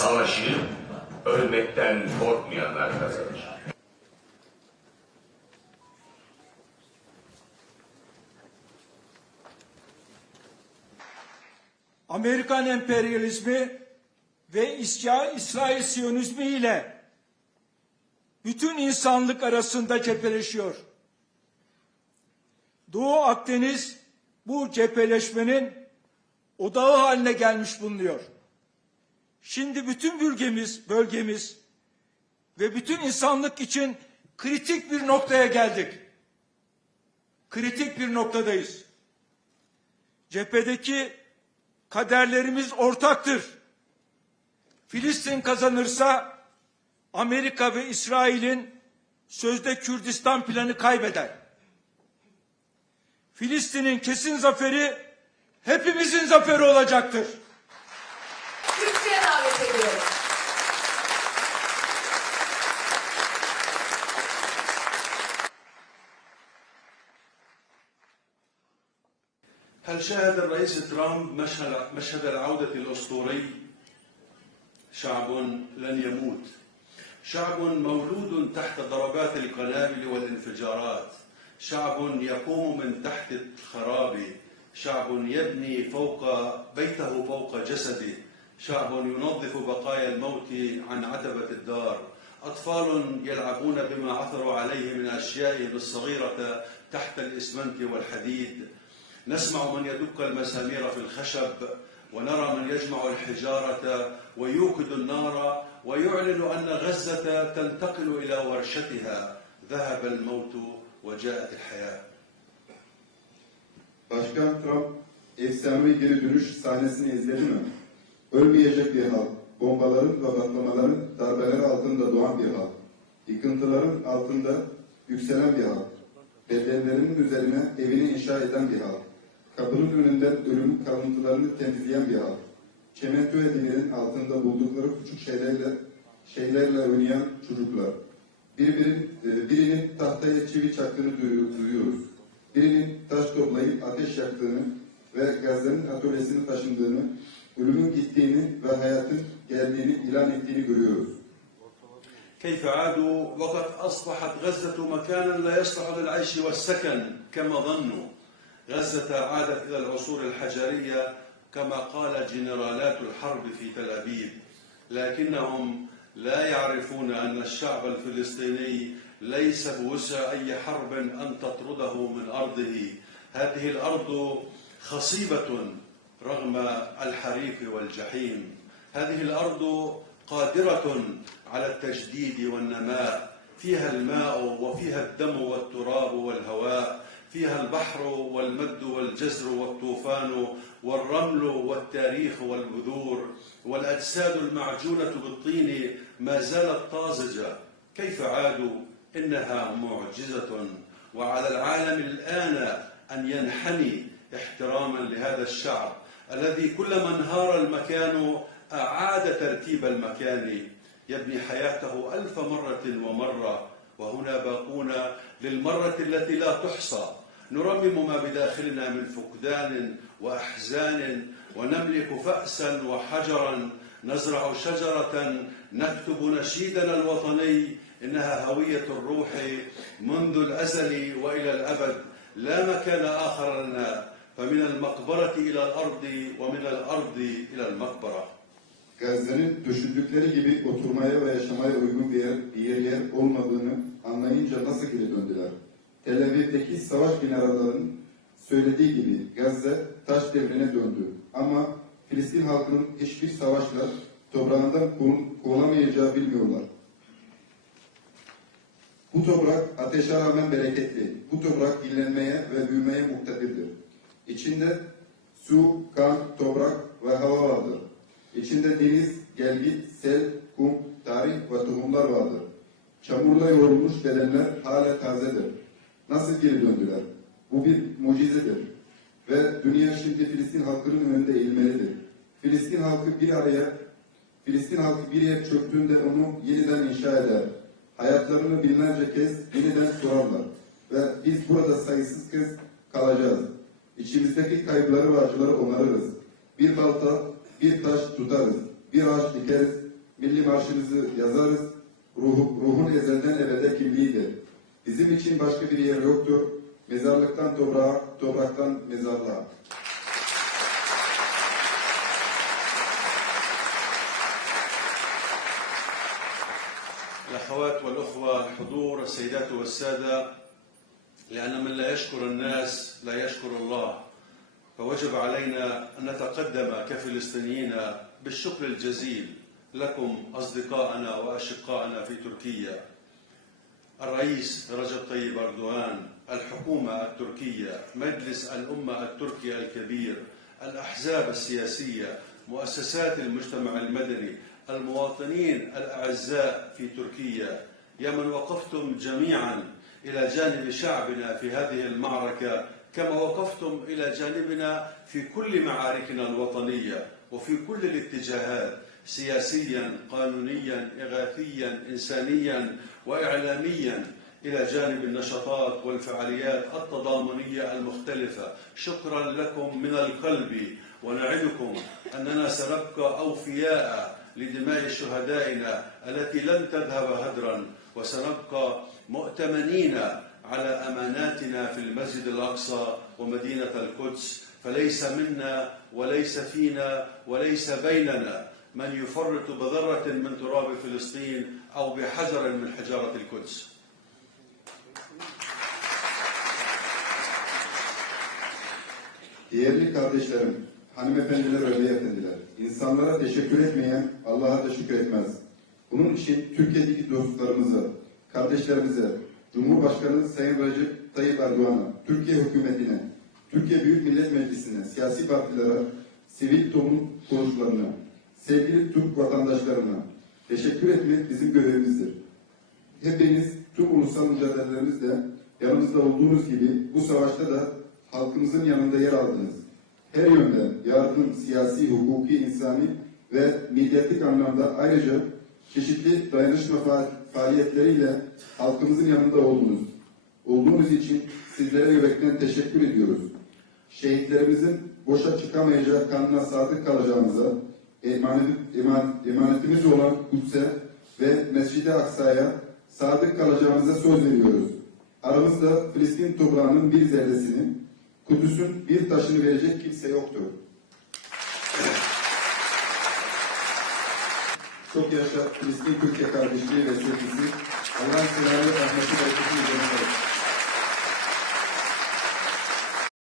Savaşı ölmekten korkmayanlar kazanır. Amerikan emperyalizmi ve İsrail Siyonizmi ile bütün insanlık arasında cepheleşiyor. Doğu Akdeniz bu cepheleşmenin odağı haline gelmiş bulunuyor. Şimdi bütün bölgemiz, bölgemiz ve bütün insanlık için kritik bir noktaya geldik. Kritik bir noktadayız. Cephedeki kaderlerimiz ortaktır. Filistin kazanırsa Amerika ve İsrail'in sözde Kürdistan planı kaybeder. Filistin'in kesin zaferi hepimizin zaferi olacaktır. هل شاهد الرئيس ترامب مشهد مشهد العودة الأسطوري؟ شعب لن يموت. شعب مولود تحت ضربات القنابل والانفجارات. شعب يقوم من تحت الخراب. شعب يبني فوق بيته فوق جسده. شعب ينظف بقايا الموت عن عتبة الدار. أطفال يلعبون بما عثروا عليه من أشيائهم الصغيرة تحت الإسمنت والحديد. نسمع من يدق المسامير في الخشب ونرى من يجمع الحجارة ويوقد النار ويعلن أن غزة تنتقل إلى ورشتها ذهب الموت وجاءت الحياة Başkan Trump efsanevi geri dönüş sahnesini izledi mi? Ölmeyecek bir halk, bombaların ve patlamaların darbeleri altında doğan bir halk, yıkıntıların altında yükselen bir halk, bedenlerinin üzerine evini inşa eden bir halk, kapının önünden ölüm kalıntılarını temizleyen bir halk, çimento evinin altında buldukları küçük şeylerle şeylerle oynayan çocuklar, Birbirin, e, birinin tahtaya çivi çaktığını duyu- duyuyoruz. Birinin taş toplayıp ateş yaktığını ve Gazze'nin atölyesini taşındığını, ölümün gittiğini ve hayatın geldiğini ilan ettiğini görüyoruz. كيف عادوا وقد أصبحت غزة مكانا لا يصلح للعيش والسكن كما ظنوا غزة عادت إلى العصور الحجرية كما قال جنرالات الحرب في تل أبيب. لكنهم لا يعرفون أن الشعب الفلسطيني ليس بوسع أي حرب أن تطرده من أرضه. هذه الأرض خصيبة رغم الحريق والجحيم. هذه الأرض قادرة على التجديد والنماء. فيها الماء وفيها الدم والتراب والهواء. فيها البحر والمد والجزر والطوفان والرمل والتاريخ والبذور والأجساد المعجونة بالطين ما زالت طازجة. كيف عادوا؟ إنها معجزة. وعلى العالم الآن أن ينحني احتراما لهذا الشعب الذي كلما انهار المكان أعاد ترتيب المكان يبني حياته ألف مرة ومرة. وهنا باقون للمرة التي لا تحصى. نرمم ما بداخلنا من فقدان وأحزان ونملك فأسا وحجرا نزرع شجرة نكتب نشيدنا الوطني إنها هوية الروح منذ الأزل وإلى الأبد لا مكان آخر لنا فمن المقبرة إلى الأرض ومن الأرض إلى المقبرة Gazze'nin düşündükleri gibi oturmaya ve yaşamaya uygun bir yer, bir yer olmadığını anlayınca nasıl geri döndüler? Tel Aviv'deki savaş generallerinin söylediği gibi Gazze taş devrine döndü. Ama Filistin halkının hiçbir savaşla toprağından kov- kovulamayacağı bilmiyorlar. Bu toprak ateşe rağmen bereketli. Bu toprak dinlenmeye ve büyümeye muktedirdir. İçinde su, kan, toprak ve hava vardır. İçinde deniz, gelgit, sel, kum, tarih ve tohumlar vardır. Çamurla yoğrulmuş bedenler hala tazedir. Nasıl geri döndüler? Bu bir mucizedir. Ve dünya şimdi Filistin halkının önünde eğilmelidir. Filistin halkı bir araya, Filistin halkı bir yer çöktüğünde onu yeniden inşa eder. Hayatlarını binlerce kez yeniden sorarlar. Ve biz burada sayısız kez kalacağız. İçimizdeki kaybları ve acıları onarırız. Bir balta, bir taş tutarız. Bir ağaç dikeriz, milli marşımızı yazarız. Ruhu, ruhun ezelden ebede kimliğidir. Bizim için başka bir yer yoktur. Mezarlıktan toprağa, topraktan mezarlığa. الأخوات والأخوة الحضور السيدات والسادة لأن من لا يشكر الناس لا يشكر الله فوجب علينا أن نتقدم كفلسطينيين بالشكر الجزيل لكم أصدقائنا وأشقائنا في تركيا الرئيس رجب طيب أردوغان الحكومة التركية مجلس الأمة التركي الكبير الأحزاب السياسية مؤسسات المجتمع المدني المواطنين الأعزاء في تركيا. يا من وقفتم جميعا إلى جانب شعبنا في هذه المعركة كما وقفتم إلى جانبنا في كل معاركنا الوطنية وفي كل الاتجاهات. سياسيا قانونيا إغاثيا إنسانيا وإعلاميا إلى جانب النشاطات والفعاليات التضامنية المختلفة. شكرا لكم من القلب ونعدكم أننا سنبقى أوفياء لدماء شهدائنا التي لن تذهب هدرا وسنبقى مؤتمنين على أماناتنا في المسجد الأقصى ومدينة القدس. فليس منا وليس فينا وليس بيننا. من يفرط بذرة من تراب فلسطين أو بحجر من حجارة القدس Değerli kardeşlerim, hanımefendiler ve beyefendiler, insanlara teşekkür etmeyen Allah'a da şükretmez. Bunun için Türkiye'deki dostlarımıza, kardeşlerimize, Cumhurbaşkanı Sayın Recep Tayyip Erdoğan'a, Türkiye hükümetine, Türkiye Büyük Millet Meclisi'ne, siyasi partilere, sivil toplum kuruluşlarına, sevgili Türk vatandaşlarına teşekkür etmek bizim görevimizdir. Hepiniz tüm ulusal mücadelelerimizde yanımızda olduğunuz gibi bu savaşta da halkımızın yanında yer aldınız. Her yönden yardım, siyasi, hukuki, insani ve milliyetlik anlamda ayrıca çeşitli dayanışma fa- faaliyetleriyle halkımızın yanında oldunuz. Olduğunuz için sizlere yürekten teşekkür ediyoruz. Şehitlerimizin boşa çıkamayacağı kanına sadık kalacağımıza, emanet, eman- emanetimiz olan Kudüs'e ve Mescid-i Aksa'ya sadık kalacağımıza söz veriyoruz. Aramızda Filistin toprağının bir zerresini, Kudüs'ün bir taşını verecek kimse yoktur. Çok yaşa Filistin Türkiye kardeşliği ve sevgisi. Allah'ın selamı, rahmeti, bereketi üzerine